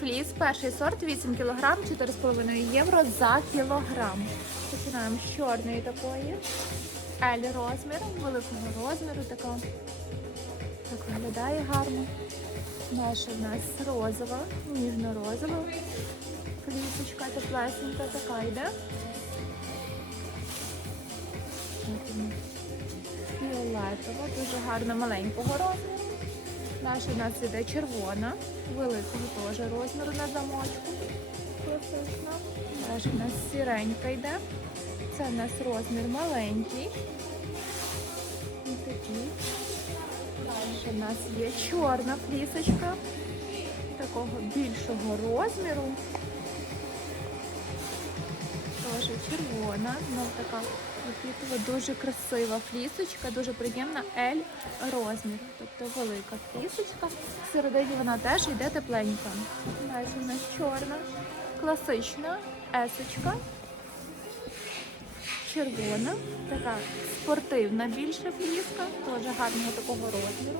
фліс, перший сорт, 8 кг, 4,5 євро за кілограм. Починаємо з чорної такої. L розміру, великого розміру така. Так виглядає гарно. Далі в нас розова, ніжно-розова. Флісочка теплесенька така йде. Фіолетова, дуже гарна маленького розміру. Далі у нас іде червона, великого теж розміру на замочку. Далі у нас сіренька йде. Це у нас розмір маленький. І такий. Далі у нас є чорна флісочка. Такого більшого розміру. Теж червона, знов така квітова, дуже красива флісочка, дуже приємна L розмір, тобто велика флісочка. Всередині вона теж йде тепленька. Далі у нас чорна, класична есочка. Червона, така спортивна більша фліска, теж гарного такого розміру.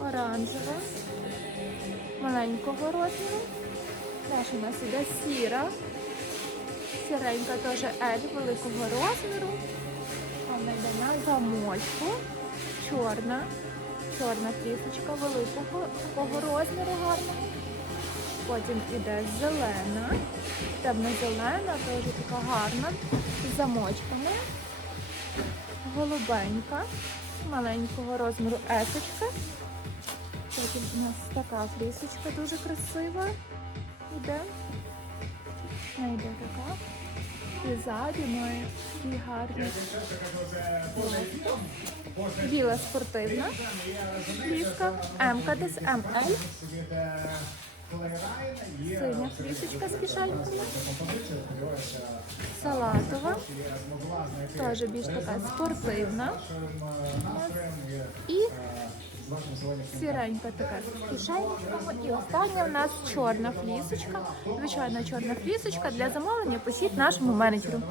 Оранжева, маленького розміру. Далі у нас іде сіра. Сіренька теж L великого розміру. Вона йде на замочку. Чорна. Чорна флісочка великого такого розміру гарного. Потім іде зелена. Темно-зелена, теж така гарна. З замочками. Голубенька. Маленького розміру есочка. Потім у нас така флісочка дуже красива. Іде. Йде така. І ззаді має такі гарні. Біла спортивна. Фліска. М-ка десь МЛ. Синя флісочка з кишельками. Салатова. Теж більш така спортивна. І сіренька така з кишеньками. І остання в нас чорна флісочка. Звичайна чорна флісочка. Для замовлення пишіть нашому менеджеру.